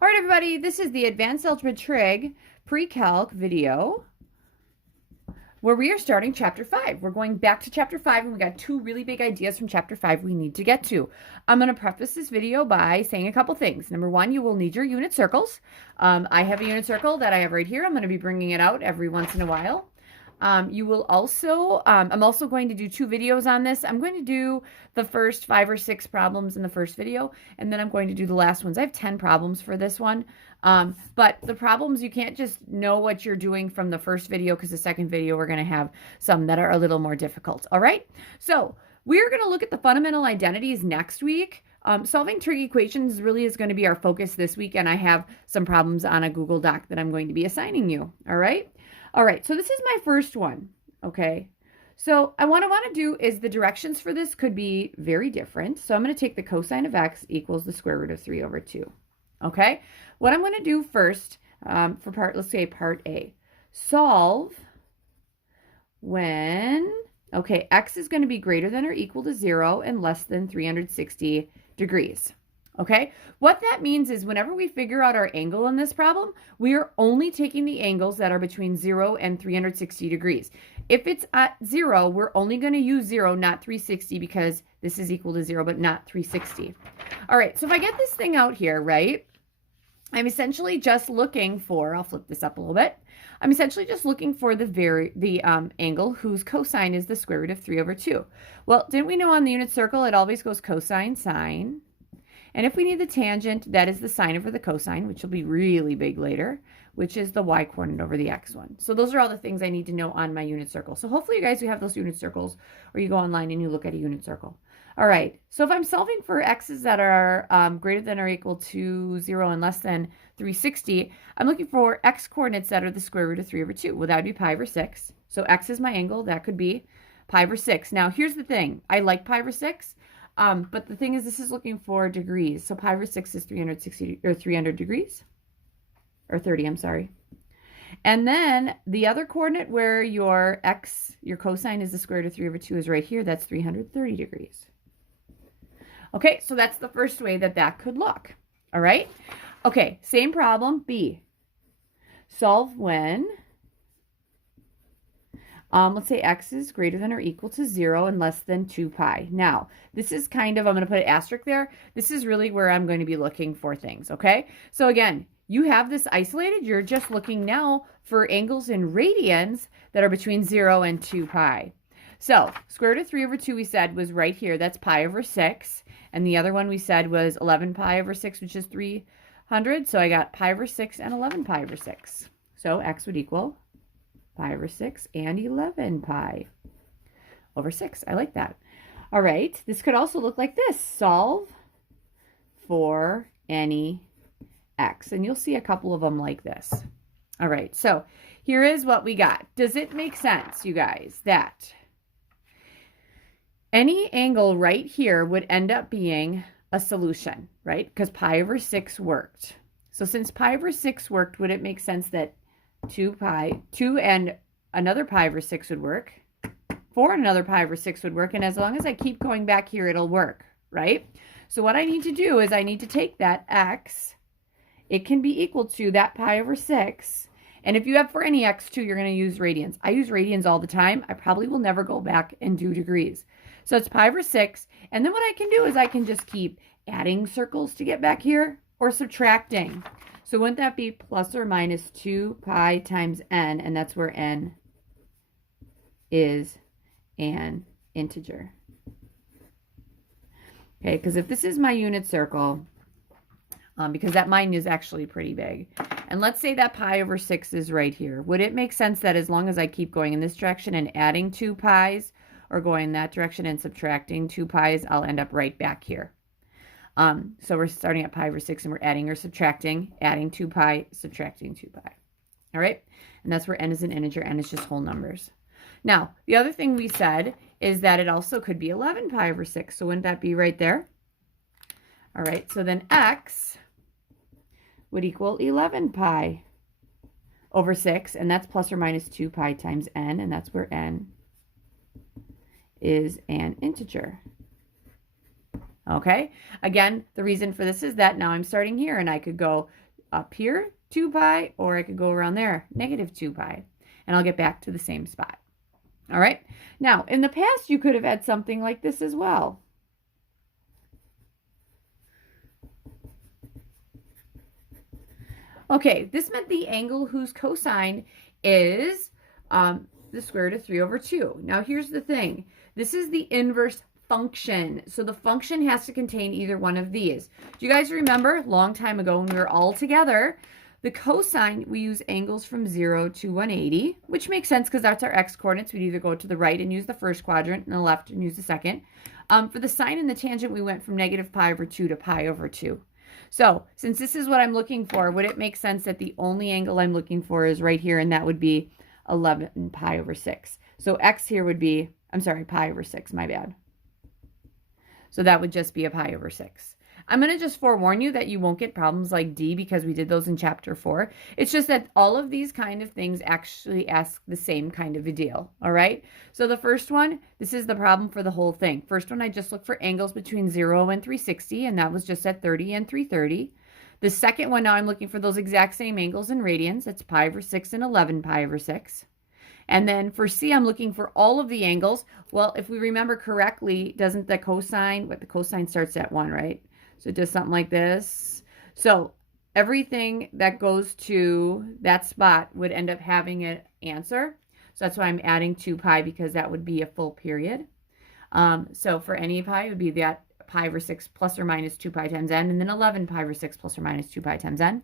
All right, everybody, this is the Advanced Algebra Trig Pre-Calc video where we are starting Chapter 5. We're going back to Chapter 5, and we got two really big ideas from Chapter 5 we need to get to. I'm going to preface this video by saying a couple things. Number one, you will need your unit circles. I have a unit circle that I have right here. I'm going to be bringing it out every once in a while. You will also, I'm also going to do two videos on this. I'm going to do the first 5 or 6 problems in the first video, and then I'm going to do the last ones. I have 10 problems for this one. But the problems, you can't just know what you're doing from the first video, because the second video, we're going to have some that are a little more difficult. All right. So we're going to look at the fundamental identities next week. Solving trig equations really is going to be our focus this week, and I have some problems on a Google Doc that I'm going to be assigning you. All right. All right, so this is my first one, okay? So what I want to do is the directions for this could be very different. So I'm going to take the cosine of x equals the square root of 3 over 2, okay? What I'm going to do first for let's say part A, solve when, okay, x is going to be greater than or equal to 0 and less than 360 degrees. Okay, what that means is whenever we figure out our angle in this problem, we are only taking the angles that are between 0 and 360 degrees. If it's at 0, we're only going to use 0, not 360, because this is equal to 0, but not 360. All right, so if I get this thing out here, right, I'm essentially just looking for, I'll flip this up a little bit. I'm essentially just looking for the angle whose cosine is the square root of 3 over 2. Well, didn't we know on the unit circle it always goes cosine, sine? And if we need the tangent, that is the sine over the cosine, which will be really big later, which is the y coordinate over the x one. So those are all the things I need to know on my unit circle. So hopefully you guys, you have those unit circles, or you go online and you look at a unit circle. All right, so if I'm solving for x's that are greater than or equal to 0 and less than 360, I'm looking for x coordinates that are the square root of 3 over 2. Well, that would be pi over 6. So x is my angle. That could be pi over 6. Now, here's the thing. I like pi over 6. But the thing is, this is looking for degrees. So pi over 6 is 360 or 300 degrees, or 30, I'm sorry. And then the other coordinate where your cosine is the square root of 3 over 2 is right here. That's 330 degrees. Okay, so that's the first way that that could look. All right. Okay, same problem, B. Solve when, let's say x is greater than or equal to 0 and less than 2 pi. Now, this is kind of, I'm going to put an asterisk there. This is really where I'm going to be looking for things, okay? So again, you have this isolated. You're just looking now for angles in radians that are between 0 and 2 pi. So square root of 3 over 2 we said was right here. That's pi over 6. And the other one we said was 11 pi over 6, which is 300. So I got pi over 6 and 11 pi over 6. So x would equal pi over 6 and 11 pi over 6. I like that. All right, this could also look like this. Solve for any x. And you'll see a couple of them like this. All right, so here is what we got. Does it make sense, you guys, that any angle right here would end up being a solution, right? Because pi over 6 worked. So since pi over 6 worked, would it make sense that 2 and another pi over 6 would work? 4 and another pi over 6 would work. And as long as I keep going back here, it'll work, right? So what I need to do is I need to take that x. It can be equal to that pi over 6. And if you have for any x too, you're going to use radians. I use radians all the time. I probably will never go back and do degrees. So it's pi over 6. And then what I can do is I can just keep adding circles to get back here, or subtracting. So wouldn't that be plus or minus 2 pi times n? And that's where n is an integer. Okay, because if this is my unit circle, because that mine is actually pretty big, and let's say that pi over 6 is right here, would it make sense that as long as I keep going in this direction and adding 2 pi's, or going in that direction and subtracting 2 pi's, I'll end up right back here? So we're starting at pi over 6 and we're adding or subtracting, adding 2 pi, subtracting 2 pi. All right, and that's where n is an integer. N is just whole numbers. Now, the other thing we said is that it also could be 11 pi over 6. So wouldn't that be right there? All right, so then x would equal 11 pi over 6, and that's plus or minus 2 pi times n, and that's where n is an integer. Okay, again, the reason for this is that now I'm starting here and I could go up here, 2 pi, or I could go around there, negative 2 pi, and I'll get back to the same spot. All right. Now, in the past, you could have had something like this as well. Okay, this meant the angle whose cosine is the square root of 3 over 2. Now, here's the thing. This is the inverse function. So the function has to contain either one of these. Do you guys remember a long time ago when we were all together, the cosine, we use angles from 0 to 180, which makes sense because that's our x-coordinates. We'd either go to the right and use the first quadrant and the left and use the second. For the sine and the tangent, we went from negative pi over 2 to pi over 2. So since this is what I'm looking for, would it make sense that the only angle I'm looking for is right here, and that would be 11 pi over 6. So x here would be, I'm sorry, pi over 6, my bad. So that would just be a pi over 6. I'm going to just forewarn you that you won't get problems like D because we did those in chapter 4. It's just that all of these kind of things actually ask the same kind of a deal. All right. So the first one, this is the problem for the whole thing. First one, I just looked for angles between 0 and 360, and that was just at 30 and 330. The second one, now I'm looking for those exact same angles in radians. That's pi over 6 and 11 pi over 6. And then for C, I'm looking for all of the angles. Well, if we remember correctly, doesn't the cosine, the cosine starts at 1, right? So it does something like this. So everything that goes to that spot would end up having an answer. So that's why I'm adding 2 pi, because that would be a full period. So for any pi, it would be that pi over 6 plus or minus 2 pi times n, and then 11 pi over 6 plus or minus 2 pi times n.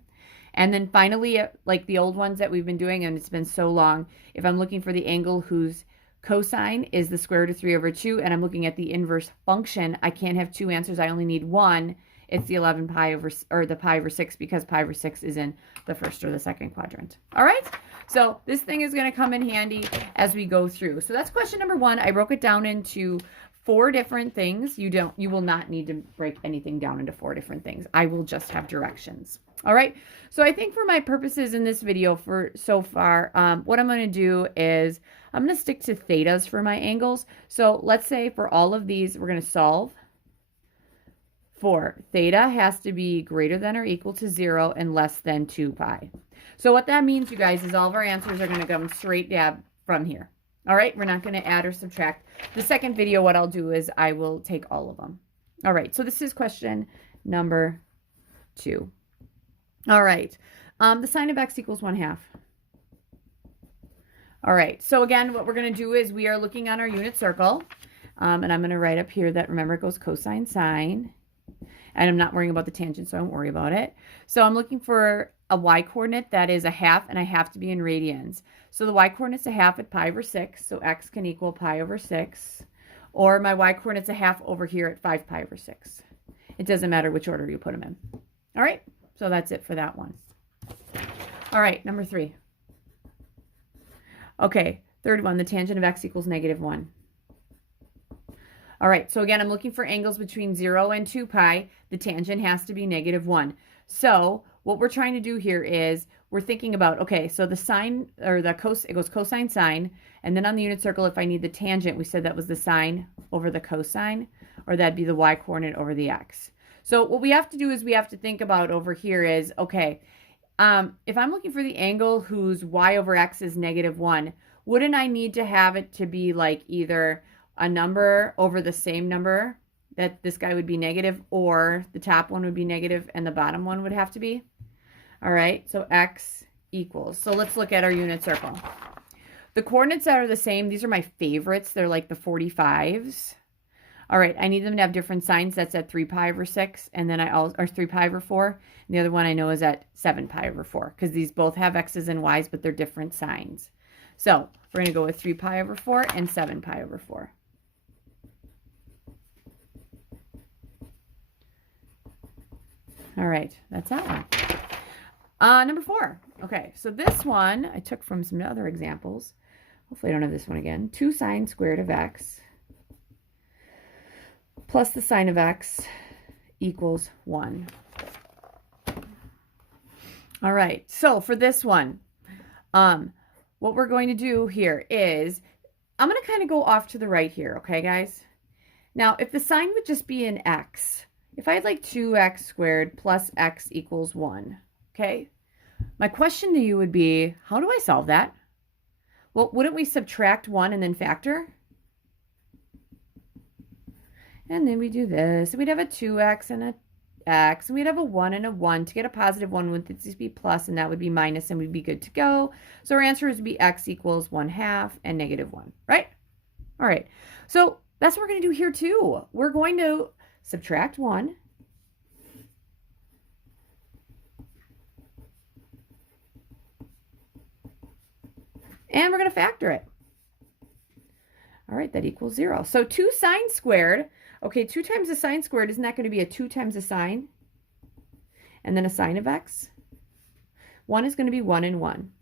And then finally, like the old ones that we've been doing, and it's been so long, if I'm looking for the angle whose cosine is the square root of 3 over 2, and I'm looking at the inverse function, I can't have two answers. I only need one. It's the 11 pi over, or the pi over 6, because pi over 6 is in the first or the second quadrant. All right? So this thing is going to come in handy as we go through. So that's question number 1. I broke it down into 4 different things. You will not need to break anything down into 4 different things. I will just have directions. All right. So I think for my purposes in this video for so far, what I'm going to do is I'm going to stick to thetas for my angles. So let's say for all of these, we're going to solve for theta has to be greater than or equal to 0 and less than 2 pi. So what that means, you guys, is all of our answers are going to come straight dab from here. All right. We're not going to add or subtract. The second video, what I'll do is I will take all of them. All right. So this is question number 2. All right. The sine of x equals 1/2. All right. So again, what we're going to do is we are looking on our unit circle. And I'm going to write up here that, remember, it goes cosine sine. And I'm not worrying about the tangent, so I don't worry about it. So I'm looking for a y-coordinate that is 1/2, and I have to be in radians. So the y-coordinate's 1/2 at pi over 6, so x can equal pi over 6. Or my y-coordinate's 1/2 over here at 5 pi over 6. It doesn't matter which order you put them in. All right, so that's it for that one. All right, number 3. Okay, third one, the tangent of x equals -1. All right, so again, I'm looking for angles between 0 and 2 pi. The tangent has to be -1. So what we're trying to do here is we're thinking about, okay, so the sine, or the cos, it goes cosine sine, and then on the unit circle, if I need the tangent, we said that was the sine over the cosine, or that'd be the y-coordinate over the x. So what we have to do is we have to think about over here is, okay, if I'm looking for the angle whose y over x is -1, wouldn't I need to have it to be like either a number over the same number, that this guy would be negative, or the top one would be negative and the bottom one would have to be? All right, so x equals, so let's look at our unit circle. The coordinates that are the same, these are my favorites. They're like the 45s. All right, I need them to have different signs. That's at 3 pi over 6, and then or 3 pi over 4. And the other one I know is at 7 pi over 4, because these both have x's and y's, but they're different signs. So we're going to go with 3 pi over 4 and 7 pi over 4. All right, that's that one. Number 4. Okay, so this one I took from some other examples. Hopefully I don't have this one again. 2 sine squared of x plus the sine of x equals 1. All right, so for this one, what we're going to do here is I'm going to kind of go off to the right here, okay, guys? Now, if the sine would just be an x, if I had like 2x squared plus x equals 1, okay? My question to you would be, how do I solve that? Well, wouldn't we subtract 1 and then factor? And then we do this. So we'd have a 2x and a x, and we'd have a 1 and a 1. To get a positive 1, would this be plus, and that would be minus, and we'd be good to go. So our answer would be x equals 1/2 and -1, right? All right. So that's what we're going to do here too. We're going to subtract 1. And we're going to factor it. All right, that equals 0. So 2 sine squared. Okay, 2 times the sine squared, isn't that going to be a 2 times the sine? And then a sine of x? 1 is going to be 1 and 1.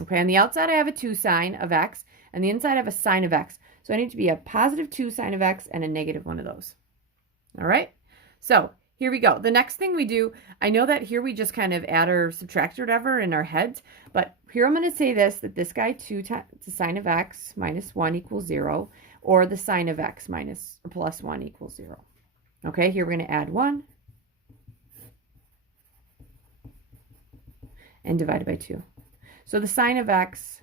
Okay, on the outside I have a 2 sine of x, and the inside I have a sine of x. So I need to be a positive 2 sine of x and a negative one of those. All right, so here we go. The next thing we do, I know that here we just kind of add or subtract or whatever in our heads, but here I'm going to say this, that this guy 2 times the sine of x minus 1 equals 0, or the sine of x minus or plus 1 equals 0. Okay, here we're going to add 1 and divide it by 2. So the sine of x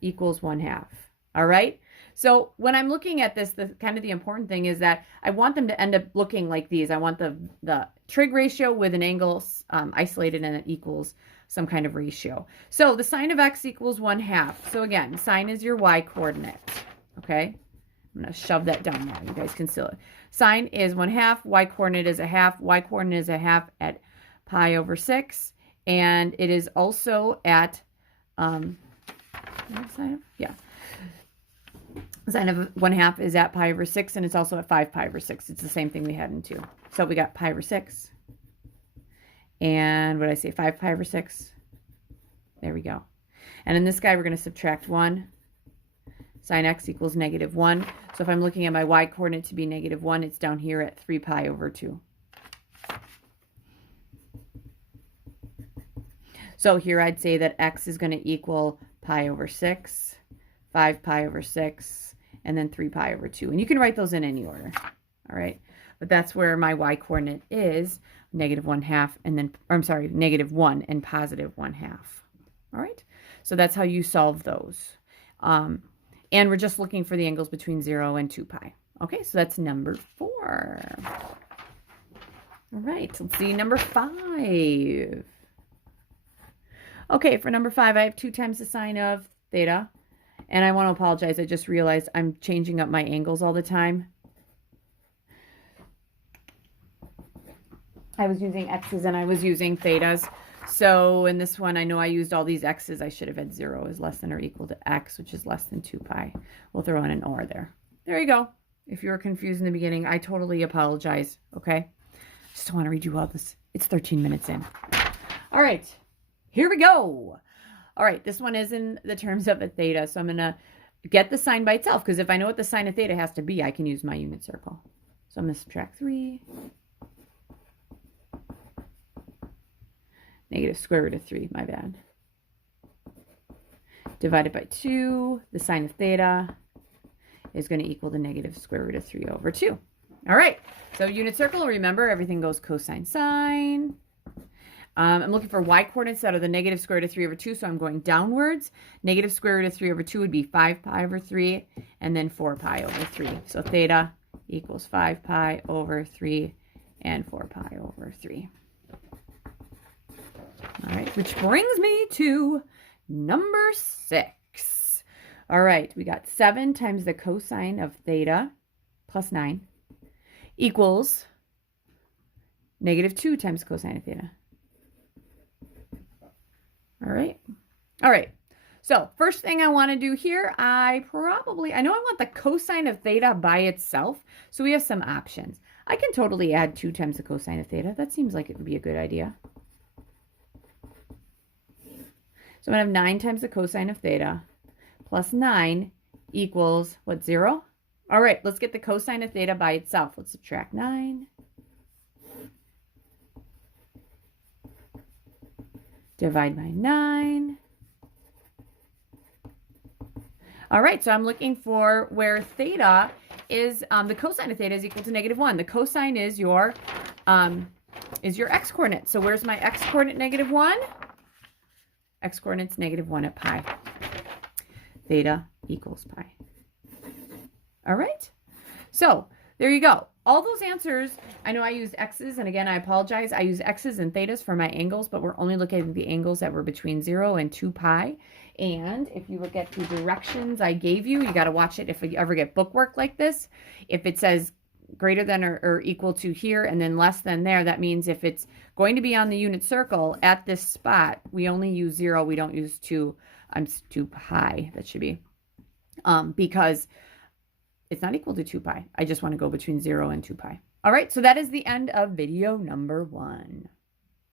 equals 1/2. All right. So when I'm looking at this, the kind of the important thing is that I want them to end up looking like these. I want the trig ratio with an angle isolated, and it equals some kind of ratio. So the sine of x equals 1/2. So again, sine is your y coordinate. Okay. I'm going to shove that down now. You guys can see it. Sine is 1/2. Y coordinate is 1/2. Y coordinate is 1/2 at pi over 6. And it is also at, sine of 1/2 is at pi over 6, and it's also at 5 pi over 6. It's the same thing we had in 2. So we got pi over 6. And what did I say? 5 pi over 6. There we go. And in this guy, we're going to subtract 1. Sine x equals -1. So if I'm looking at my y coordinate to be -1, it's down here at 3 pi over 2. So here I'd say that x is going to equal pi over 6, 5 pi over 6, and then 3 pi over 2. And you can write those in any order. All right. But that's where my y coordinate is, -1/2, and then, or I'm sorry, -1 and +1/2. All right. So that's how you solve those. And we're just looking for the angles between 0 and 2 pi. Okay. So that's number 4. All right. Let's see number 5. Okay, for number 5, I have 2 times the sine of theta. And I want to apologize. I just realized I'm changing up my angles all the time. I was using x's and I was using thetas. So in this one, I know I used all these x's. I should have had 0 is less than or equal to x, which is less than 2 pi. We'll throw in an or there. There you go. If you were confused in the beginning, I totally apologize. Okay? Just don't want to read you all this. It's 13 minutes in. All right. Here we go. All right, this one is in the terms of a theta, so I'm going to get the sine by itself, because if I know what the sine of theta has to be, I can use my unit circle. So I'm going to subtract 3. Negative square root of 3, my bad. Divided by 2, the sine of theta is going to equal the negative square root of 3 over 2. All right, so unit circle, remember, everything goes cosine sine. I'm looking for y coordinates that are the negative square root of 3 over 2, so I'm going downwards. Negative square root of 3 over 2 would be 5 pi over 3, and then 4 pi over 3. So theta equals 5 pi over 3 and 4 pi over 3. All right, which brings me to number 6. All right, we got 7 times the cosine of theta plus 9 equals -2 times cosine of theta. All right. All right. So first thing I want to do here, I know I want the cosine of theta by itself. So we have some options. I can totally add 2 times the cosine of theta. That seems like it would be a good idea. So I'm going to have 9 times the cosine of theta plus 9 equals, what, 0? All right, let's get the cosine of theta by itself. Let's subtract 9. Divide by 9. All right, so I'm looking for where theta is, the cosine of theta is equal to -1. The cosine is your is your x-coordinate. So where's my x-coordinate, -1? X-coordinate's -1 at pi. Theta equals pi. All right. So there you go. All those answers, I know I used x's, and again, I apologize. I use x's and thetas for my angles, but we're only looking at the angles that were between 0 and 2 pi. And if you look at the directions I gave you, you got to watch it if you ever get bookwork like this. If it says greater than or equal to here and then less than there, that means if it's going to be on the unit circle at this spot, we only use 0. We don't use 2 pi. That should be because it's not equal to 2 pi. I just want to go between 0 and 2 pi. All right, so that is the end of video number 1.